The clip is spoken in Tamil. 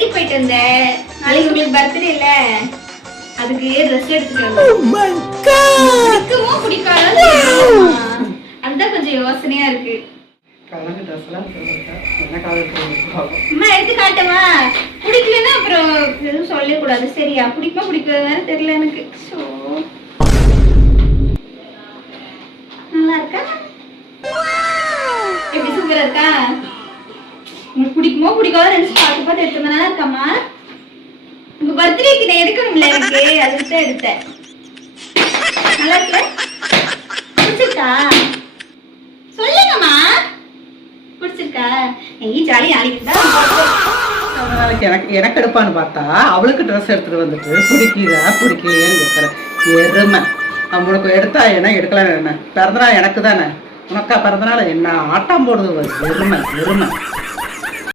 கடைக்கு போயிட்டு வந்தேன். நாளைக்கு உங்களுக்கு பர்த்டே இல்ல, அதுக்கு ட்ரெஸ் எடுத்துட்டு பிடிக்காது. அதுதான் கொஞ்சம் யோசனையா இருக்கு. அம்மா எடுத்து காட்டவா? பிடிக்கலன்னா அப்புறம் எதுவும் சொல்லக்கூடாது சரியா? பிடிக்குமா பிடிக்காதுன்னு தெரியல எனக்கு. நல்லா இருக்கா? எப்படி சூப்பரா இருக்கா? உங்களுக்கு பிடிக்குமோ பிடிக்காத நினைச்சு பார்த்து பார்த்து எடுத்ததுனால இருக்காமா? உங்க பர்த்டேக்கு நான் எடுக்கணும்ல எனக்கு, அதுக்கு தான் எடுத்தேன். நல்லா இருக்கு? பிடிச்சிருக்கா? சொல்லுங்கம்மா. பிடிச்சிருக்கா? நீ ஜாலியா ஆடிக்கிட்டா எனக்கு எடுப்பான்னு பார்த்தா அவளுக்கு ட்ரெஸ் எடுத்துட்டு வந்துட்டு பிடிக்கலையேன்னு கேட்கறேன். எருமை. உனக்கு எடுத்தா என்ன எடுக்கலாம்? என்ன பிறந்தநாள் எனக்கு தானே, உனக்கா பிறந்தநாள்? என்ன ஆட்டம் போடுது எருமை எருமை.